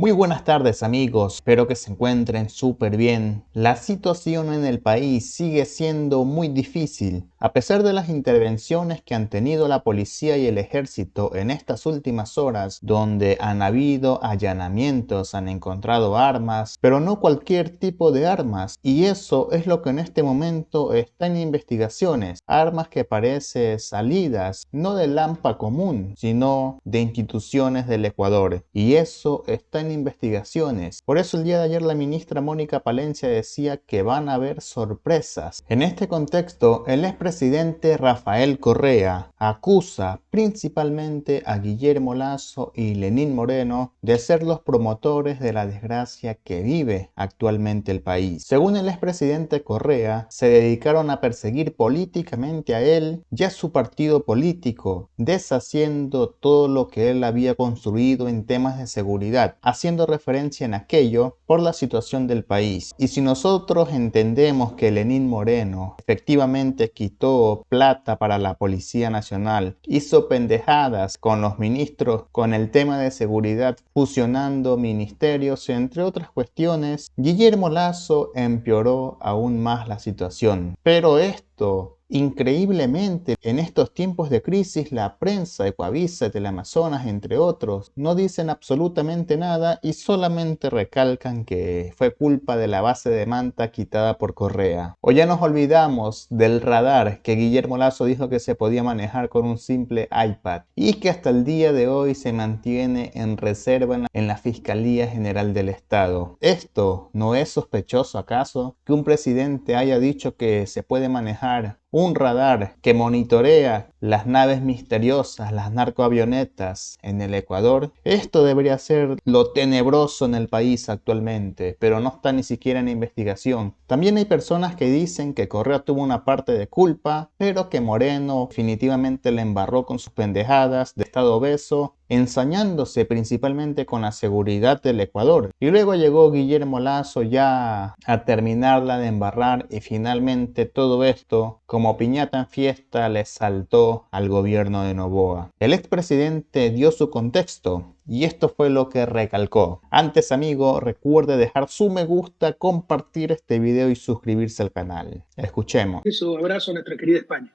Muy buenas tardes amigos, espero que se encuentren súper bien. La situación en el país sigue siendo muy difícil. A pesar de las intervenciones que han tenido la policía y el ejército en estas últimas horas, donde han habido allanamientos, han encontrado armas, pero no cualquier tipo de armas. Y eso es lo que en este momento está en investigaciones. Armas que parecen salidas no del AMPA común, sino de instituciones del Ecuador. Y eso está en investigaciones. Por eso el día de ayer la ministra Mónica Palencia decía que van a haber sorpresas. En este contexto, el expresidente Rafael Correa acusa principalmente a Guillermo Lasso y Lenín Moreno de ser los promotores de la desgracia que vive actualmente el país. Según el expresidente Correa, se dedicaron a perseguir políticamente a él y a su partido político, deshaciendo todo lo que él había construido en temas de seguridad, haciendo referencia en aquello por la situación del país. Y si nosotros entendemos que Lenín Moreno efectivamente quitó plata para la Policía Nacional, hizo pendejadas con los ministros con el tema de seguridad, fusionando ministerios, entre otras cuestiones, Guillermo Lasso empeoró aún más la situación. Pero esto, increíblemente, en estos tiempos de crisis, la prensa de Coavisa, Teleamazonas, entre otros, no dicen absolutamente nada y solamente recalcan que fue culpa de la base de Manta quitada por Correa. O ya nos olvidamos del radar que Guillermo Lasso dijo que se podía manejar con un simple iPad y que hasta el día de hoy se mantiene en reserva en la Fiscalía General del Estado. ¿Esto no es sospechoso acaso? Que un presidente haya dicho que se puede manejar un radar que monitorea las naves misteriosas, las narcoavionetas en el Ecuador. Esto debería ser lo tenebroso en el país actualmente, pero no está ni siquiera en investigación. También hay personas que dicen que Correa tuvo una parte de culpa, pero que Moreno definitivamente le embarró con sus pendejadas de estado obeso, ensañándose principalmente con la seguridad del Ecuador. Y luego llegó Guillermo Lasso ya a terminarla de embarrar y finalmente todo esto, como piñata en fiesta, le saltó al gobierno de Noboa. El expresidente dio su contexto y esto fue lo que recalcó. Antes, amigo, recuerde dejar su me gusta, compartir este video y suscribirse al canal. Escuchemos. Eso, abrazo a nuestra querida España.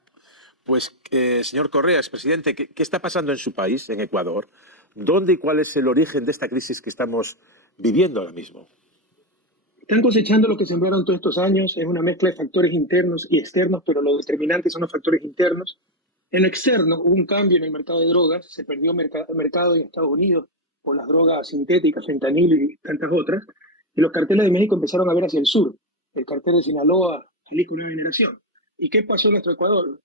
Pues, señor Correa, expresidente, ¿qué está pasando en su país, en Ecuador? ¿Dónde y cuál es el origen de esta crisis que estamos viviendo ahora mismo? Están cosechando lo que sembraron todos estos años, es una mezcla de factores internos y externos, pero lo determinante son los factores internos. En lo externo hubo un cambio en el mercado de drogas, se perdió mercado en Estados Unidos por las drogas sintéticas, fentanil y tantas otras, y los carteles de México empezaron a ver hacia el sur, el cartel de Sinaloa, Jalisco Nueva Generación. ¿Y qué pasó en nuestro Ecuador?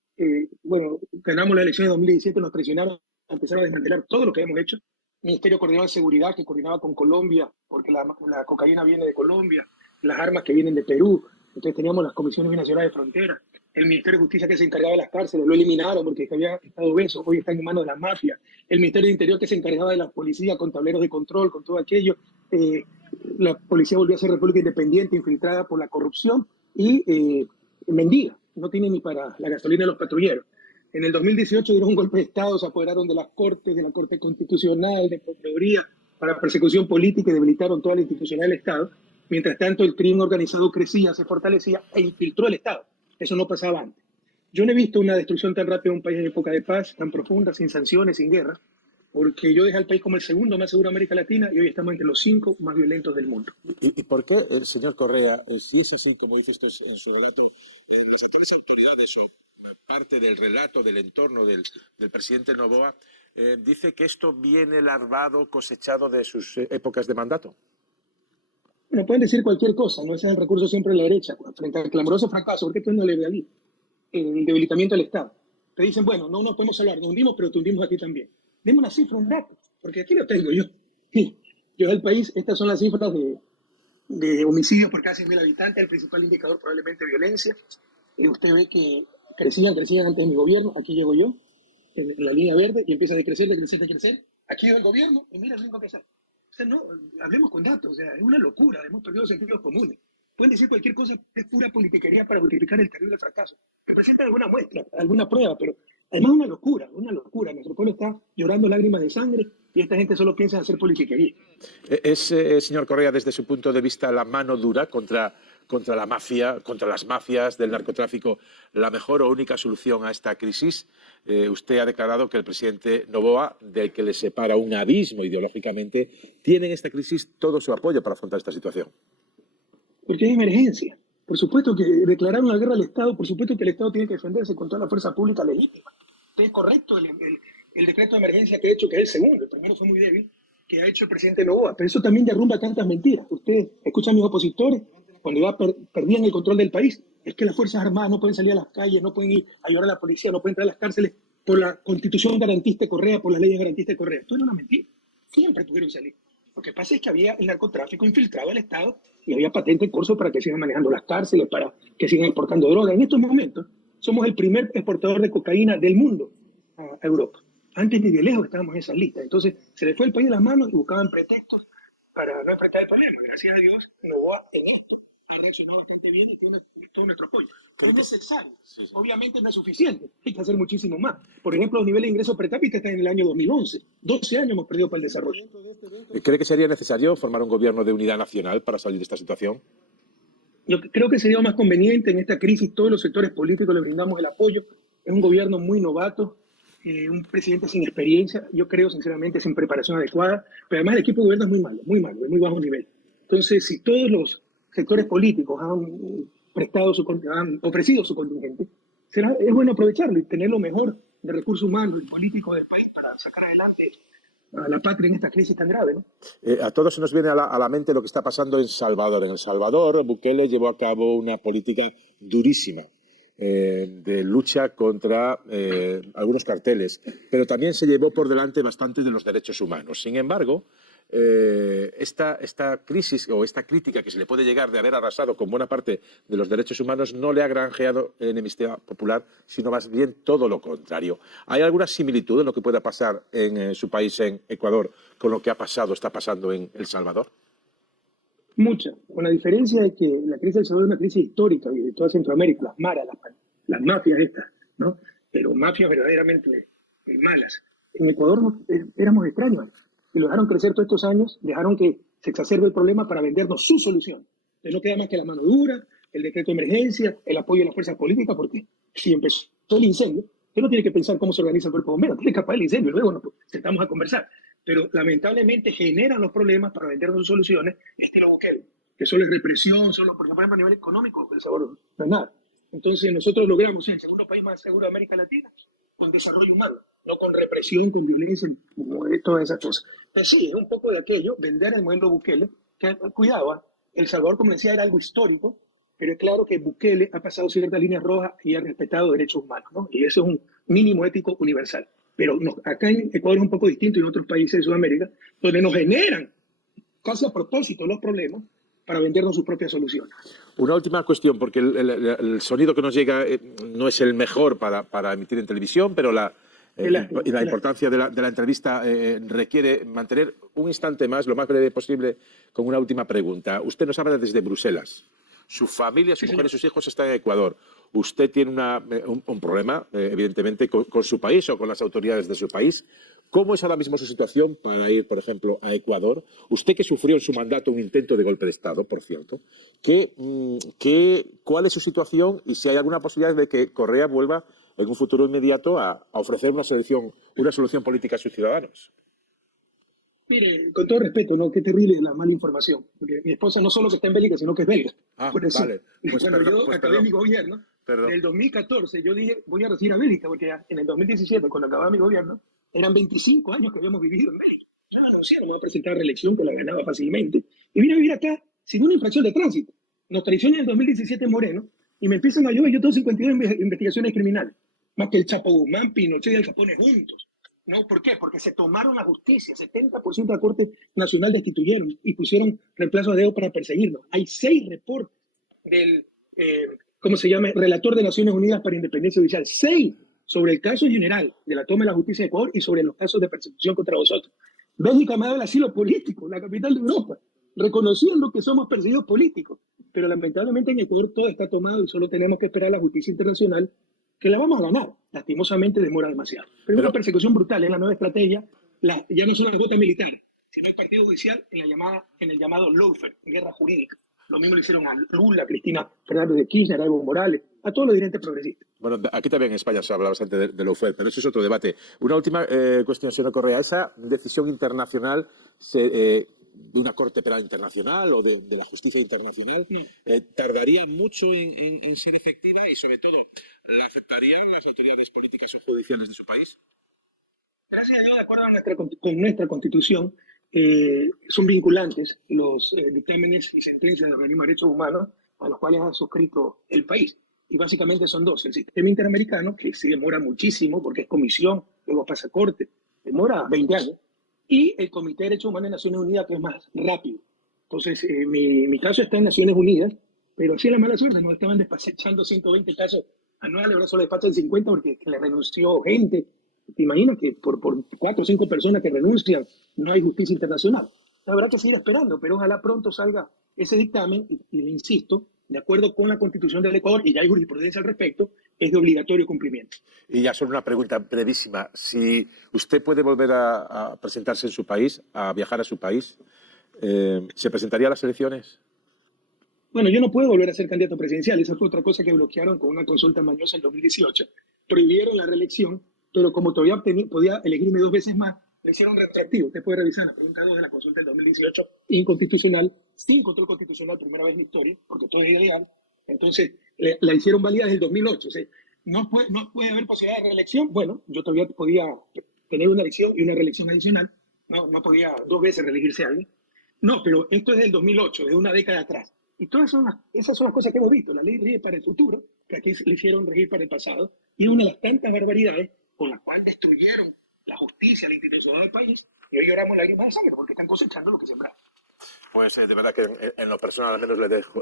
Bueno, ganamos la elección de 2017, nos presionaron, empezaron a desmantelar todo lo que hemos hecho. Ministerio Coordinado de Seguridad, que coordinaba con Colombia, porque la cocaína viene de Colombia, las armas que vienen de Perú, entonces teníamos las comisiones binacionales de frontera, el Ministerio de Justicia que se encargaba de las cárceles, lo eliminaron porque había estado obeso, hoy está en manos de la mafia, el Ministerio de Interior que se encargaba de la policía con tableros de control, con todo aquello, la policía volvió a ser república independiente, infiltrada por la corrupción y mendiga, no tiene ni para la gasolina de los patrulleros. En el 2018 dieron un golpe de Estado, se apoderaron de las Cortes, de la Corte Constitucional, de Procuraduría, para persecución política y debilitaron toda la institucionalidad del Estado. Mientras tanto, el crimen organizado crecía, se fortalecía e infiltró el Estado. Eso no pasaba antes. Yo no he visto una destrucción tan rápida de un país en época de paz, tan profunda, sin sanciones, sin guerra, porque yo dejé al país como el segundo más seguro de América Latina y hoy estamos entre los 5 más violentos del mundo. ¿Y por qué, señor Correa, si es así, como dice esto en su relato, las actuales autoridades o parte del relato del entorno del presidente Noboa dice que esto viene larvado, cosechado de sus épocas de mandato? Bueno, pueden decir cualquier cosa, no ese es el recurso siempre de la derecha, frente al clamoroso fracaso, porque esto no le legalidad, el debilitamiento del Estado. Te dicen, bueno, no nos podemos hablar, nos hundimos, pero te hundimos a ti también. Dime una cifra, un dato, porque aquí lo tengo yo. Yo del país, estas son las cifras de homicidios por cada 100.000 habitantes, el principal indicador probablemente violencia. Usted ve que crecían antes de mi gobierno, aquí llego yo, en la línea verde, y empieza a decrecer. Aquí llega el gobierno, y mira el único que sale. O sea, no, hablemos con datos, o sea, es una locura, hemos perdido sentidos comunes. Pueden decir cualquier cosa, es pura politiquería para justificar el terrible fracaso. Que presenta alguna muestra, alguna prueba, pero además una locura. Nuestro pueblo está llorando lágrimas de sangre, y esta gente solo piensa en hacer politiquería. ¿Es, señor Correa, desde su punto de vista, la mano dura contra la mafia, contra las mafias del narcotráfico, la mejor o única solución a esta crisis? Usted ha declarado que el presidente Noboa, del que le separa un abismo ideológicamente, tiene en esta crisis todo su apoyo para afrontar esta situación. Porque hay emergencia. Por supuesto que declarar una guerra al Estado, por supuesto que el Estado tiene que defenderse con toda la fuerza pública legítima. Es correcto el decreto de emergencia que ha hecho, que es el segundo, el primero fue muy débil, que ha hecho el presidente Noboa, pero eso también derrumba tantas mentiras. Usted escucha a mis opositores, cuando ya perdían el control del país, es que las Fuerzas Armadas no pueden salir a las calles, no pueden ir a ayudar a la policía, no pueden entrar a las cárceles por la Constitución garantista de Correa, por las leyes garantistas de Correa. Esto era una mentira. Siempre tuvieron que salir. Lo que pasa es que había el narcotráfico infiltrado al Estado y había patente en curso para que sigan manejando las cárceles, para que sigan exportando droga. En estos momentos somos el primer exportador de cocaína del mundo a Europa. Antes ni de lejos estábamos en esa lista. Entonces se le fue el país de las manos y buscaban pretextos para no enfrentar el problema. Gracias a Dios, Noboa en esto ha reaccionado bastante bien y tiene todo nuestro apoyo. Es necesario. Sí. Obviamente no es suficiente. Hay que hacer muchísimo más. Por ejemplo, los niveles de ingreso per cápita están en el año 2011. 12 años hemos perdido para el desarrollo. ¿Cree que sería necesario formar un gobierno de unidad nacional para salir de esta situación? Yo creo que sería más conveniente en esta crisis. Todos los sectores políticos le brindamos el apoyo. Es un gobierno muy novato. Un presidente sin experiencia, yo creo sinceramente sin preparación adecuada, pero además el equipo de gobierno es muy malo, de muy bajo nivel. Entonces, si todos los sectores políticos han ofrecido su contingente, es bueno aprovecharlo y tener lo mejor de recursos humanos y políticos del país para sacar adelante a la patria en esta crisis tan grave, ¿no? A todos se nos viene a la mente lo que está pasando en Salvador. En El Salvador, Bukele llevó a cabo una política durísima de lucha contra algunos carteles, pero también se llevó por delante bastante de los derechos humanos. Sin embargo, esta crisis o esta crítica que se le puede llegar de haber arrasado con buena parte de los derechos humanos no le ha granjeado enemistad popular, sino más bien todo lo contrario. ¿Hay alguna similitud en lo que pueda pasar en su país, en Ecuador, con lo que está pasando en El Salvador? Mucha, con la diferencia de que la crisis del Salvador es una crisis histórica y de toda Centroamérica, las maras, las mafias estas, ¿no? Pero mafias verdaderamente malas. En Ecuador éramos extraños y lo dejaron crecer todos estos años, dejaron que se exacerbe el problema para vendernos su solución. Entonces no queda más que la mano dura, el decreto de emergencia, el apoyo de las fuerzas políticas, porque si empezó el incendio, usted no tiene que pensar cómo se organiza el cuerpo bombero, tiene que apagar el incendio y luego nos sentamos a conversar. Pero lamentablemente generan los problemas para vendernos sus soluciones, estilo Bukele, que solo es represión, porque por ejemplo a nivel económico El Salvador no es nada. Entonces nosotros logramos ser el segundo país más seguro de América Latina con desarrollo humano, no con represión, con violencia, todas esas cosas. Pues sí, es un poco de aquello, vender el modelo Bukele, que cuidado, El Salvador, como decía, era algo histórico, pero es claro que Bukele ha pasado ciertas líneas rojas y ha respetado derechos humanos, ¿no? Y eso es un mínimo ético universal. Pero acá en Ecuador es un poco distinto y en otros países de Sudamérica, donde nos generan casi a propósito los problemas para vendernos sus propias soluciones. Una última cuestión, porque el sonido que nos llega no es el mejor para emitir en televisión, pero la importancia de la entrevista requiere mantener un instante más, lo más breve posible, con una última pregunta. Usted nos habla desde Bruselas. Su familia, su mujer y sus hijos están en Ecuador. Usted tiene un problema, evidentemente, con su país o con las autoridades de su país. ¿Cómo es ahora mismo su situación para ir, por ejemplo, a Ecuador? Usted que sufrió en su mandato un intento de golpe de Estado, por cierto, ¿cuál es su situación y si hay alguna posibilidad de que Correa vuelva en un futuro inmediato a ofrecer una solución política a sus ciudadanos? Mire, con todo respeto, ¿no? Qué terrible la mala información. Porque mi esposa no solo que está en Bélgica, sino que es belga. Por eso, vale. Pues cuando yo acabé mi gobierno, en el 2014, yo dije, voy a recibir a Bélgica, porque en el 2017, cuando acababa mi gobierno, eran 25 años que habíamos vivido en Bélgica. Ya anunciaron, me voy a presentar a reelección, que la ganaba fácilmente. Y vine a vivir acá sin una infracción de tránsito. Nos traicionan en el 2017 en Moreno, y me empiezan a llover, yo tengo 52 investigaciones criminales. Más que el Chapo Guzmán, Pinochet y Al Capone juntos. ¿No? ¿Por qué? Porque se tomaron la justicia, 70% de la Corte Nacional destituyeron y pusieron reemplazo a dedo para perseguirnos. Hay 6 reportes del, ¿cómo se llama? Relator de Naciones Unidas para Independencia Judicial. 6 sobre el caso general de la toma de la justicia de Ecuador y sobre los casos de persecución contra vosotros. Bélgica me ha dado el asilo político, la capital de Europa, reconociendo que somos perseguidos políticos. Pero lamentablemente en Ecuador todo está tomado y solo tenemos que esperar a la justicia internacional, que la vamos a ganar. Lastimosamente demora demasiado. Pero es una persecución brutal, es la nueva estrategia ya no son las botas militares, sino el partido judicial en el llamado lawfare, guerra jurídica. Lo mismo le hicieron a Lula, a Cristina Fernández de Kirchner, a Evo Morales, a todos los dirigentes progresistas. Bueno, aquí también en España se habla bastante de lawfare, pero eso es otro debate. Una última cuestión, señor Correa. ¿Esa decisión internacional de una Corte Penal Internacional o de la justicia internacional tardaría mucho en ser efectiva y, sobre todo, la aceptarían las autoridades políticas o judiciales de su país? Gracias a Dios, de acuerdo con nuestra Constitución, son vinculantes los dictámenes y sentencias del organismo de derechos humanos a los cuales ha suscrito el país. Y básicamente son dos: el sistema interamericano, que sí demora muchísimo porque es comisión, luego pasa a corte, demora 20 años, y el Comité de Derechos Humanos de Naciones Unidas, que es más rápido. Entonces, mi caso está en Naciones Unidas, pero así es la mala suerte, nos estaban despachando 120 casos anuales, ahora solo despachan 50 porque le renunció gente. ¿Te imaginas que por 4 o 5 personas que renuncian no hay justicia internacional? Habrá que seguir esperando, pero ojalá pronto salga ese dictamen y le insisto, de acuerdo con la Constitución del Ecuador, y ya hay jurisprudencia al respecto, es de obligatorio cumplimiento. Y ya solo una pregunta brevísima. Si usted puede volver a presentarse en su país, a viajar a su país, ¿se presentaría a las elecciones? Bueno, yo no puedo volver a ser candidato presidencial. Esa fue otra cosa que bloquearon con una consulta mañosa en 2018. Prohibieron la reelección, pero como todavía podía elegirme 2 veces más, le hicieron retroactivo. Usted puede revisar la pregunta 2 de la consulta del 2018, inconstitucional, sin control constitucional, primera vez en la historia, porque todo es ilegal. Entonces, la hicieron válida desde el 2008. O sea, no puede haber posibilidad de reelección. Bueno, yo todavía podía tener una elección y una reelección adicional. No podía 2 veces reelegirse a alguien. No, pero esto es del 2008, de una década atrás. Y esas son las cosas que hemos visto. La ley rige para el futuro, que aquí le hicieron regir para el pasado. Y es una de las tantas barbaridades con las cuales destruyeron la justicia, la institucionalidad del país. Y hoy lloramos lágrimas de sangre porque están cosechando lo que sembraron. Pues de verdad que en lo personal al menos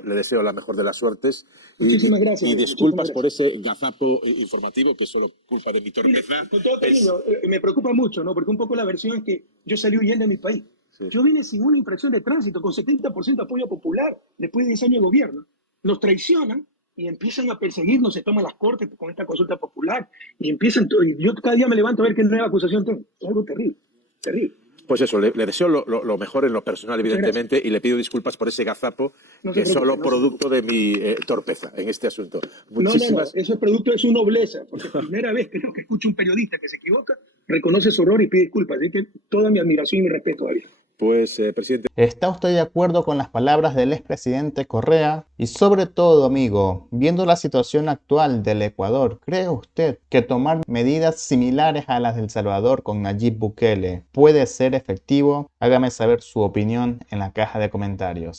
le deseo la mejor de las suertes. Muchísimas gracias. Y disculpas por ese gazapo informativo, que es solo culpa de mi torpeza. Con todo cariño, me preocupa mucho, ¿no? Porque un poco la versión es que yo salí huyendo de mi país. Sí. Yo vine sin una infracción de tránsito, con 70% de apoyo popular, después de 10 años de gobierno. Nos traicionan y empiezan a perseguirnos, se toman las cortes con esta consulta popular, y empiezan, y yo cada día me levanto a ver qué nueva acusación tengo. Es algo terrible, terrible. Pues eso, le deseo lo mejor en lo personal, evidentemente, y le pido disculpas por ese gazapo, que es solo producto de mi torpeza en este asunto. Muchísimas... No, eso es producto de su nobleza, porque primera vez creo que escucho un periodista que se equivoca, reconoce su error y pide disculpas. Así que toda mi admiración y mi respeto a él. Pues, presidente. ¿Está usted de acuerdo con las palabras del expresidente Correa? Y sobre todo, amigo, viendo la situación actual del Ecuador, ¿cree usted que tomar medidas similares a las de El Salvador con Nayib Bukele puede ser efectivo? Hágame saber su opinión en la caja de comentarios.